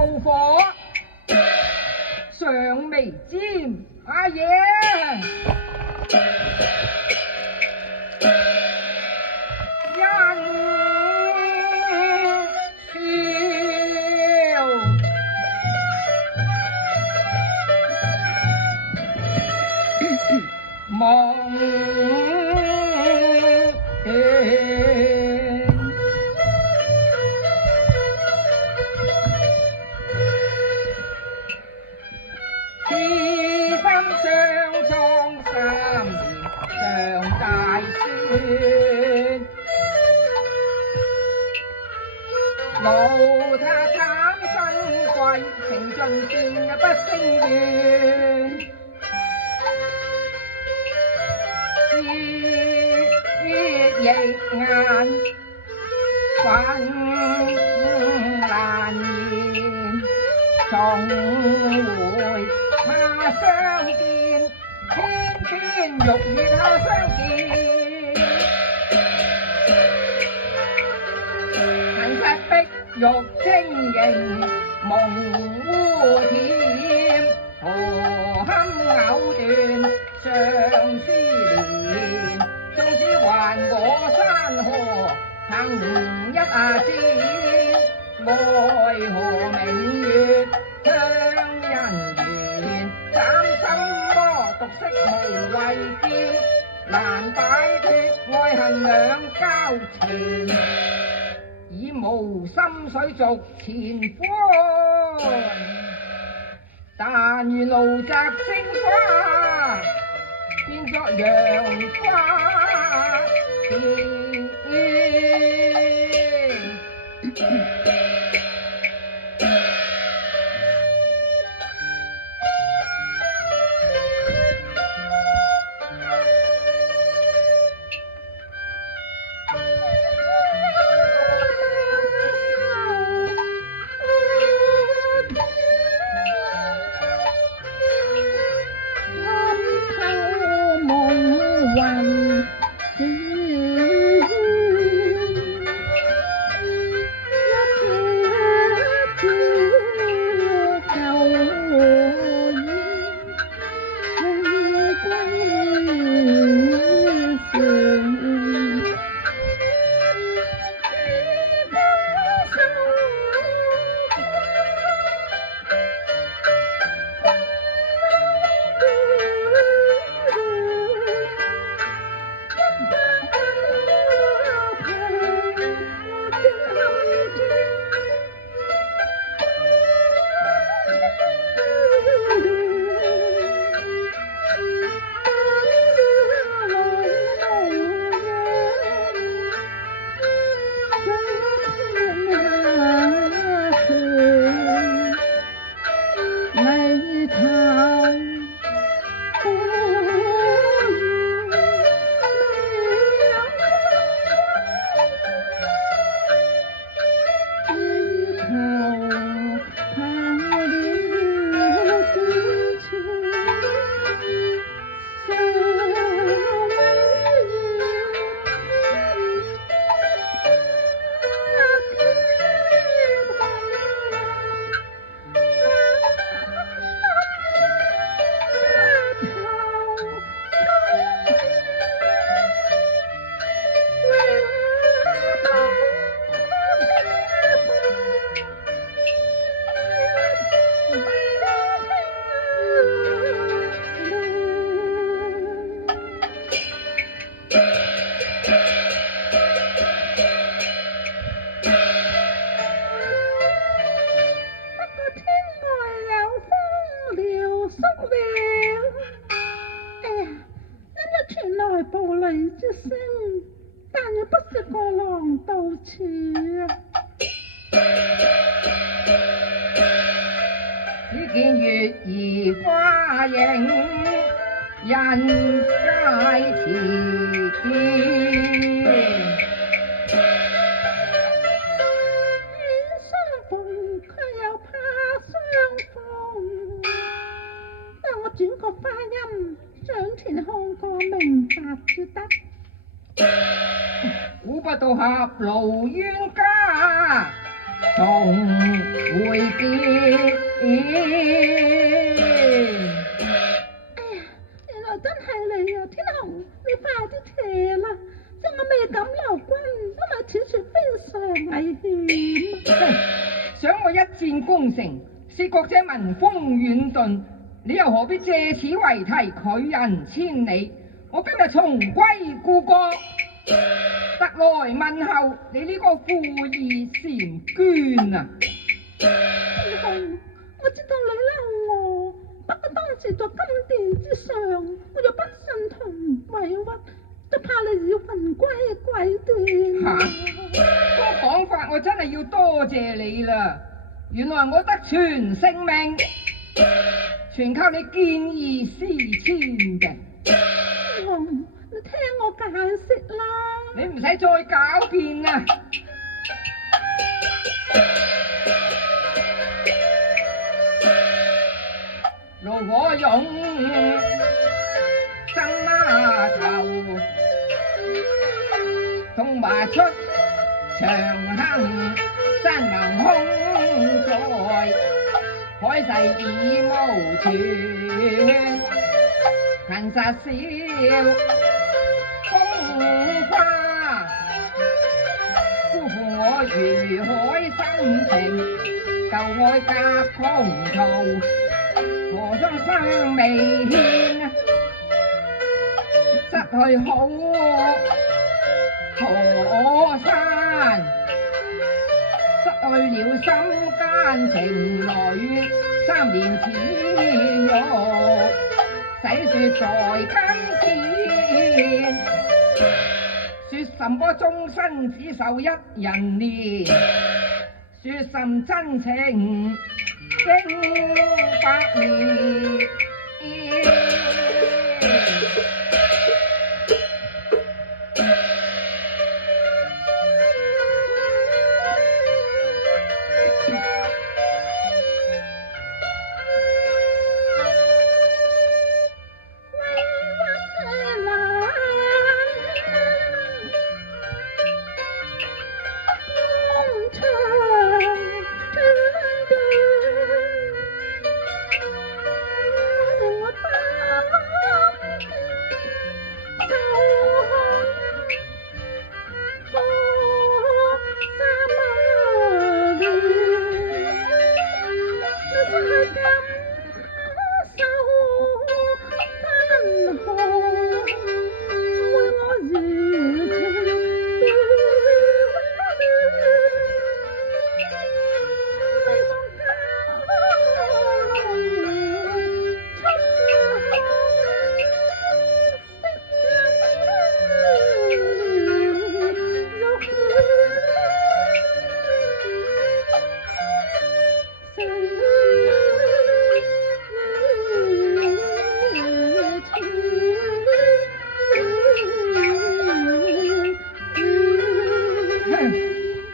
怒火，尚未沾阿爺。夢痴心相創3年上大雪，老太慘身貴，情盡變不勝怨。亦眼憤難言，重回他相見，偏偏欲與他相見。恨殺碧玉晶瑩，夢污舔，何堪藕斷相思連。縱使還我山河憑一箭，奈何明月香人緣，斬心魔獨色無謂見，難擺脱愛恨兩交纏，以無心水續前歡。但願路窄星花，變作楊花田。只見月兒花影，人街前。相逢卻又怕相逢，但我轉個花音，上前看個明白就得。估不到狹路冤家，重會見。戰功成，使國者民風遠遁，你又何必借此為題拒人千里？我今日重歸故國，特來問候你呢個富義嬋娟啊！師兄，我知道你嬲我，不過當時在金殿之上，我又不信同委屈，都怕你要魂歸鬼斷。個講法我真係要多謝你啦！原來我得全性命，全靠你見異思遷嘅。師兄，你聽我解釋啦。你唔使再狡辯啦！爐火勇，生碼頭，銅馬出，長坑山盟空在，海誓已無存，憑實笑風花，辜負我如海深情，舊愛隔狂途。何相生未獻，失去好河山，失去了心間情侶，3年前欲洗雪在今天，說什麼終身只受一人憐，說甚真情經百年。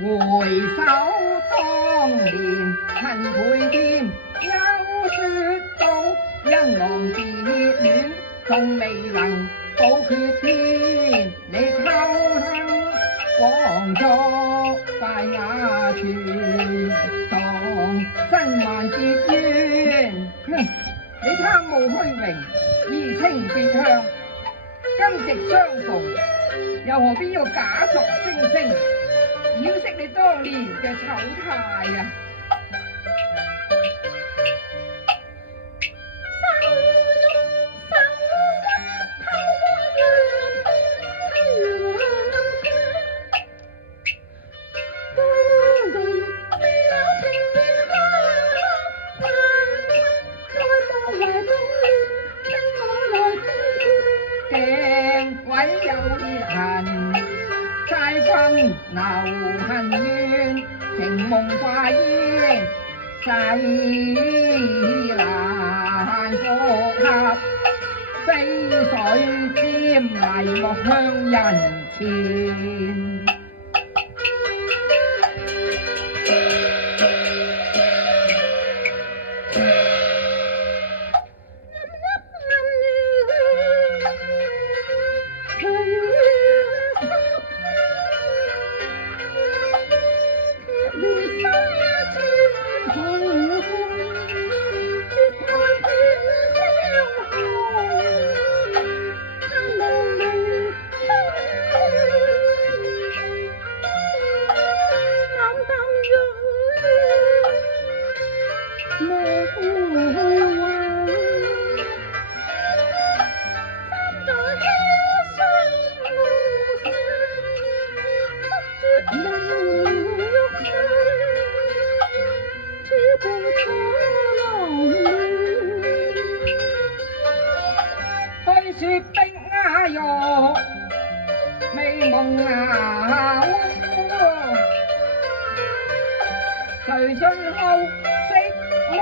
回首當年陳佩劍，休說到因郎別戀，仲未能補缺天。你偷亨枉作敗瓦全當身萬結怨。你貪慕虛榮，移情別向，今夕相逢，又何必要假作惺惺，掩飾你當年嘅醜態啊！鬼有裂痕，齋分留恨怨，情夢化煙，世難復合，飛水沾泥莫向人前。好色魔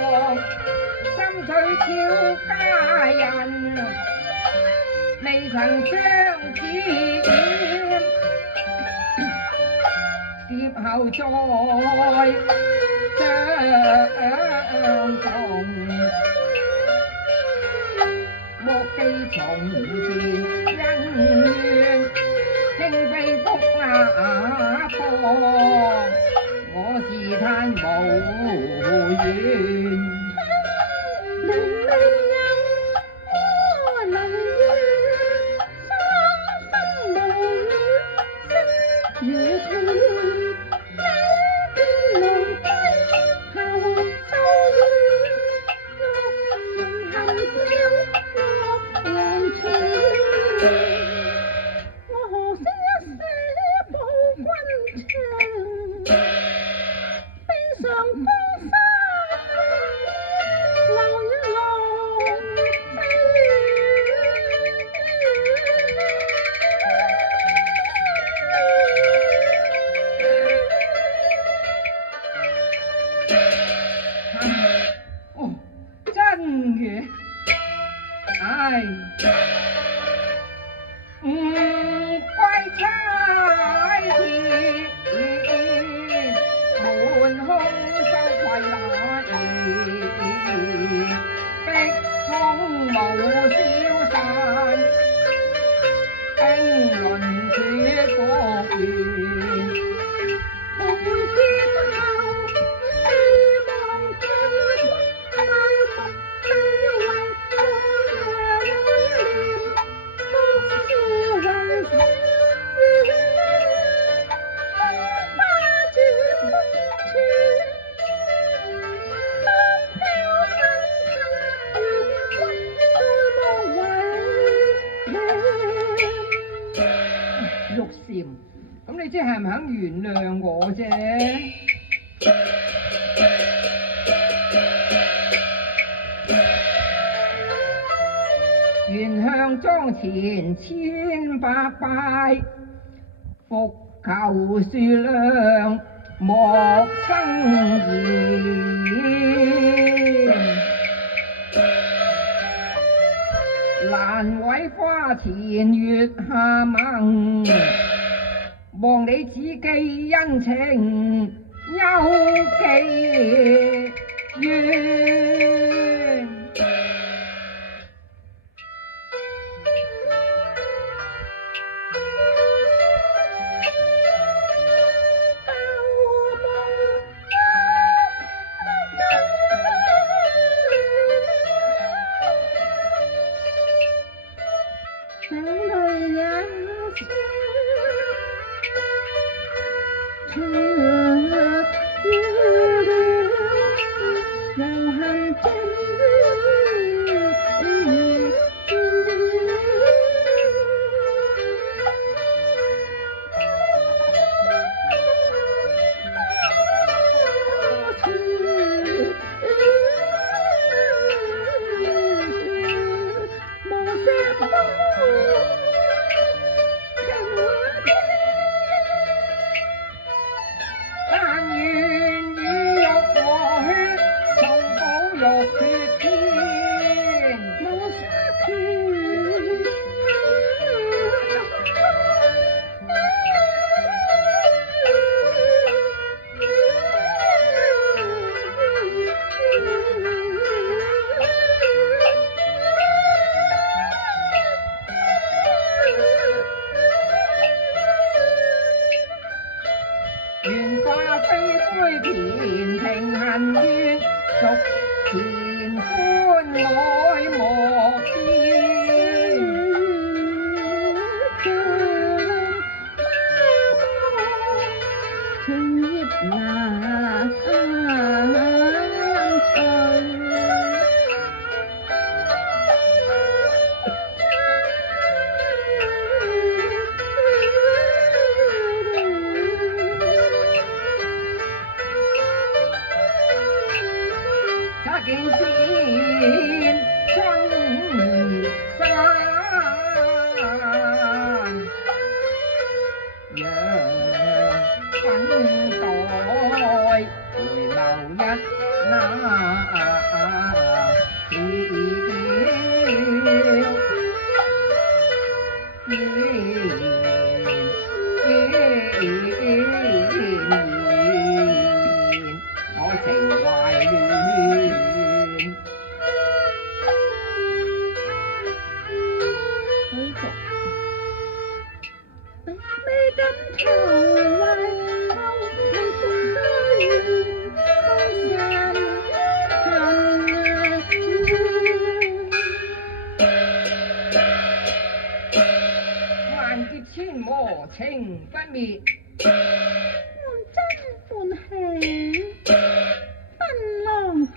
王，心趣俏佳人，未曾相知戀，劫後再相逢，莫記從前恩怨，輕飛福那方，我自嘆無緣。能未有我能願，傷心無語，星夜隨亂，你見無歸後秋雨，落人含笑落黃泉。我何惜一些寶君長，悲上江山留一浪哦，真嘅，唉，唔怪差鐵，滿胸羞愧那年，逼風無消散，冰輪決復原。回見後，希望最不快樂，低為愛念，都是為風雨，風花絕不處，當飄身親緣歸，再無遺念。玉嬋，咁你即係唔肯原諒我啫？願向莊前千百拜，復求樹亮莫生言。蘭葦花前月下盟，望你只記恩情休記冤。想淚也酸，長於柔恨盡但願以玉和血，重寶玉血天。無沙田。願化飛灰田平恨怨，續前歡愛莫邊。青葉難隨。他見天春山，讓粉黛回那我情懷亂。未敢投懷，後命風多遠，風散萬劫千磨情不滅，歡真歡喜不浪捐。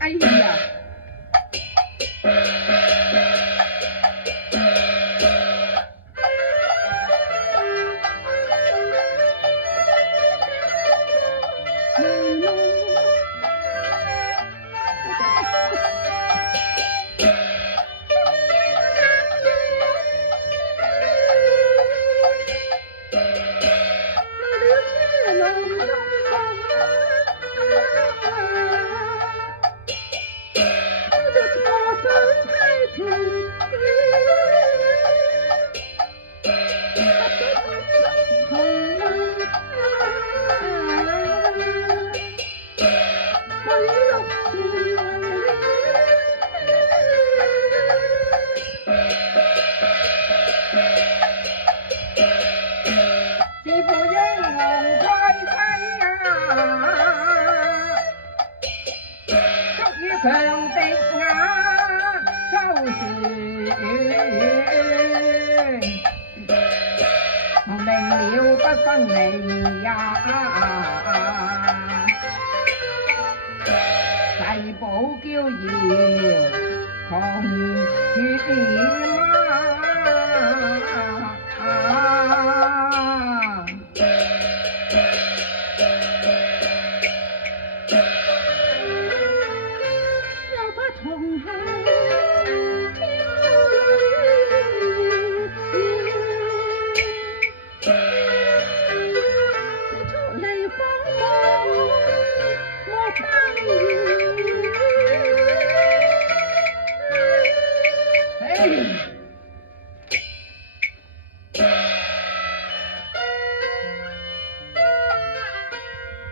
哎呀！強敵亞周旋，明了不分離呀！誓保驕遙同血染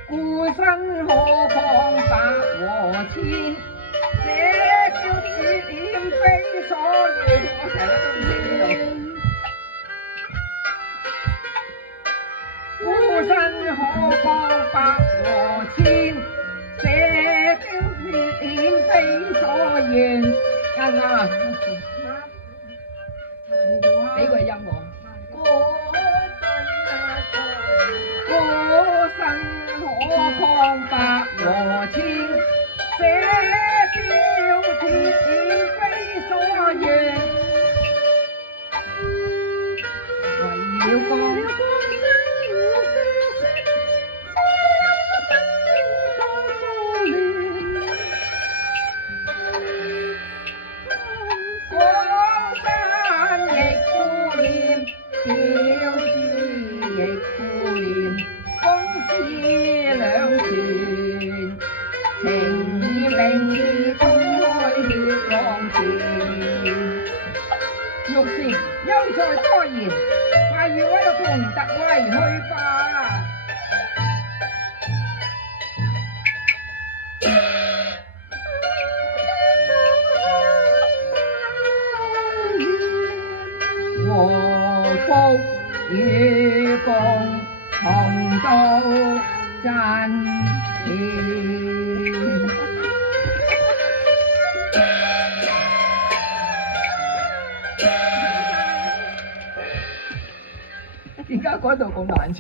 孤身何況百和千，這朝血染非所願。我成日都唔知呢度。孤身何況百和千，這朝血染非所願。啱唔啱啊？俾個音樂。何況百和千，這朝鐵非所願。為了光山亦顧念，小子亦顧念。兩全情義名義公開血浪泉，玉舌優才多言，快與我同特為去吧。和福與共同到真善，點解嗰度咁難唱？